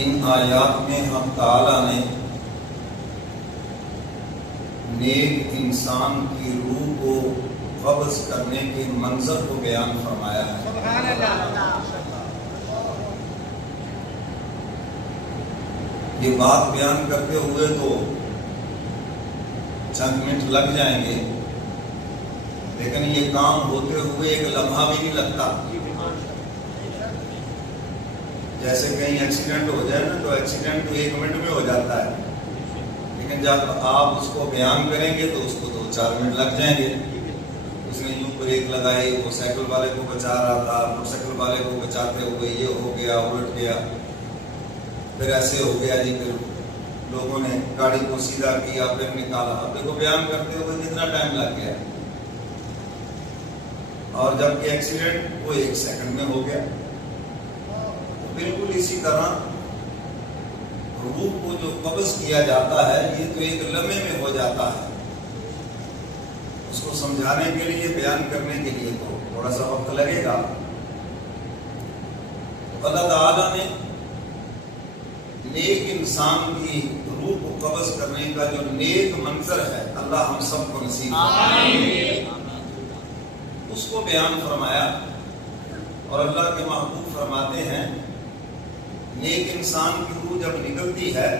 ان آیات میں ہم تعالیٰ نے نیک انسان کی روح کو قبض کرنے کے منظر کو بیان فرمایا ہے۔ سبحان اللہ۔ یہ بات بیان کرتے ہوئے تو چند منٹ لگ جائیں گے، لیکن یہ کام ہوتے ہوئے ایک لمحہ بھی نہیں لگتا۔ جیسے کہیں ایکسیڈنٹ ہو جائے نا تو ایکسیڈنٹ تو 1 منٹ میں ہو جاتا ہے، لیکن جب آپ اس کو بیان کریں گے تو اس کو 2-4 منٹ لگ جائیں گے۔ اس نے یوں بریک لگائی، وہ سائیکل والے کو بچا رہا تھا، موٹر سائیکل والے کو بچاتے ہوئے یہ ہو گیا، الٹ گیا، پھر ایسے ہو گیا جی، پھر لوگوں نے گاڑی کو سیدھا کیا، پھر نکالا۔ اب دیکھو بیان کرتے ہوئے کتنا ٹائم لگ گیا، اور جب کہ ایکسیڈنٹ وہ 1 سیکنڈ میں ہو گیا۔ بالکل اسی طرح روح کو جو قبض کیا جاتا ہے یہ تو 1 لمحے میں ہو جاتا ہے۔ اس کو سمجھانے کے لیے، بیان کرنے کے لیے تو تھوڑا سا وقت لگے گا۔ اللہ تعالیٰ نے نیک انسان کی روح کو قبض کرنے کا جو نیک منظر ہے، اللہ ہم سب کو نصیب فرمائے، اس کو بیان فرمایا۔ اور اللہ کے محبوب فرماتے ہیں نیک انسان کی روح جب نکلتی ہے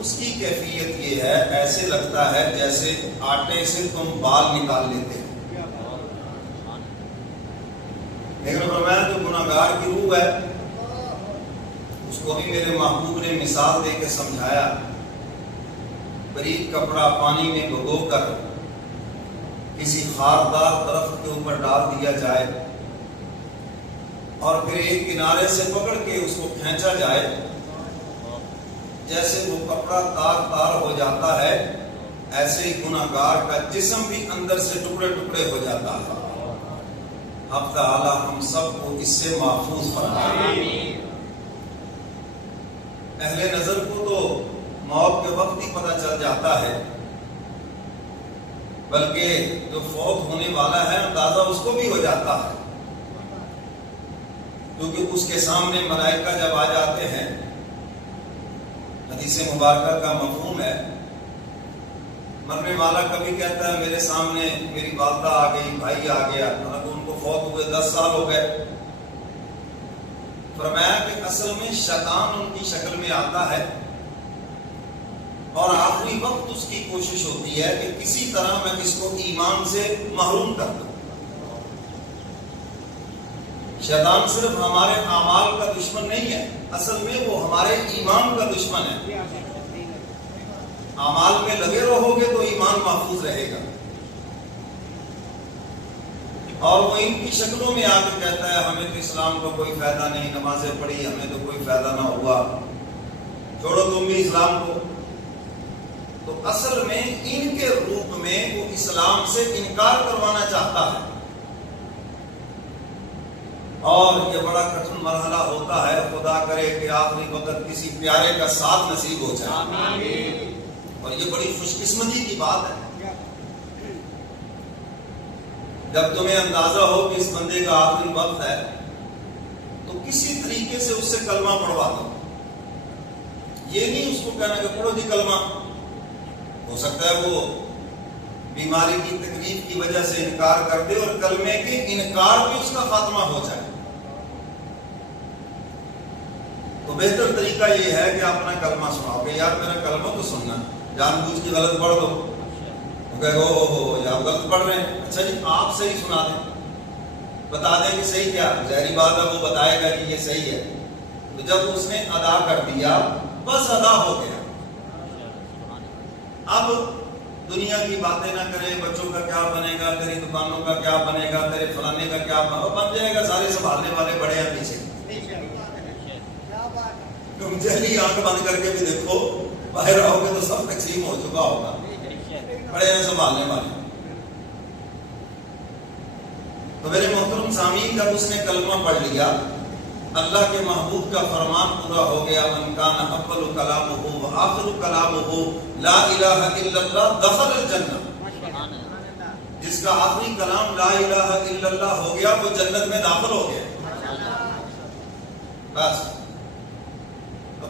اس کی کیفیت یہ ہے، ایسے لگتا ہے جیسے آٹے سے تم بال نکال لیتے ہیں۔ لیکن فرمایا جو گناہگار کی روح ہے اس کو بھی میرے محبوب نے مثال دے کے سمجھایا۔ باریک کپڑا پانی میں بھگو کر کسی خاردار درخت کے اوپر ڈال دیا جائے اور پھر ایک کنارے سے پکڑ کے اس کو کھینچا جائے، جیسے وہ کپڑا تار تار ہو جاتا ہے ایسے ہی گناہگار کا جسم بھی اندر سے ٹکڑے ٹکڑے ہو جاتا ہے۔ اب تعالیٰ ہم سب کو اس سے محفوظ فرمائے۔ اہل نظر کو تو موت کے وقت ہی پتہ چل جاتا ہے، بلکہ جو فوت ہونے والا ہے اندازہ اس کو بھی ہو جاتا ہے، کیونکہ اس کے سامنے ملائکہ جب آ جاتے ہیں، حدیث مبارکہ کا مفہوم ہے، مرنے والا کبھی کہتا ہے میرے سامنے میری والدہ آ گئی، بھائی آ گیا، حالانکہ ان کو فوت ہوئے 10 سال ہو گئے۔ فرمایا کہ اصل میں شیطان ان کی شکل میں آتا ہے اور آخری وقت اس کی کوشش ہوتی ہے کہ کسی طرح میں اس کو ایمان سے محروم کر دوں۔ شیطان صرف ہمارے اعمال کا دشمن نہیں ہے، اصل میں وہ ہمارے ایمان کا دشمن ہے۔ اعمال میں لگے رہو گے تو ایمان محفوظ رہے گا، اور وہ ان کی شکلوں میں آ کے کہتا ہے ہمیں تو اسلام کا کوئی فائدہ نہیں، نمازیں پڑھی ہمیں تو کوئی فائدہ نہ ہوا، چھوڑو تم بھی اسلام کو۔ تو اصل میں ان کے روپ میں وہ اسلام سے انکار کروانا چاہتا ہے، اور یہ بڑا کٹھن مرحلہ ہوتا ہے۔ خدا کرے کہ آخری وقت کسی پیارے کا ساتھ نصیب ہو جائے، آمین۔ اور یہ بڑی خوش قسمتی کی بات ہے جب تمہیں اندازہ ہو کہ اس بندے کا آخری وقت ہے تو کسی طریقے سے اس سے کلمہ پڑھوا دو۔ یہ نہیں اس کو کہنا کہ پڑھو جی کلمہ، ہو سکتا ہے وہ بیماری کی تکلیف کی وجہ سے انکار کر دے اور کلمے کے انکار بھی اس کا خاتمہ ہو جائے، تو بہتر طریقہ یہ ہے کہ اپنا کلمہ سناؤ کہ یار میرا کلمہ تو سننا، جان بوجھ کے غلط پڑھ دو، وہ کہے گا او یار غلط پڑھ رہے ہیں، اچھا جی آپ صحیح سنا دیں، بتا دیں کہ صحیح کیا، ظاہری بات ہے وہ بتائے گا کہ یہ صحیح ہے۔ تو جب اس نے ادا کر دیا بس ادا ہو گیا، اب دنیا کی باتیں نہ کرے، بچوں کا کیا بنے گا، تیری دکانوں کا کیا بنے گا، تیرے فلانے کا کیا بن جائے گا، سارے سنبھالنے والے بڑے ہیں پیچھے۔ تم جلدی آنکھ بند کر کے بھی دیکھو، باہر آؤ گے تو سب تقسیم ہو چکا ہوگا، بڑے ہیں سنبھالنے والے۔ تو میرے محترم سامعین، جب اس نے کلمہ پڑھ لیا، اللہ کے محبوب کا فرمان پورا ہو گیا، من کان اول کلامہ وآخر کلامہ لا الہ الا اللہ دخل الجنہ، جس کا آخری کلام لا الہ الا اللہ ہو گیا وہ جنت میں داخل ہو گیا۔ بس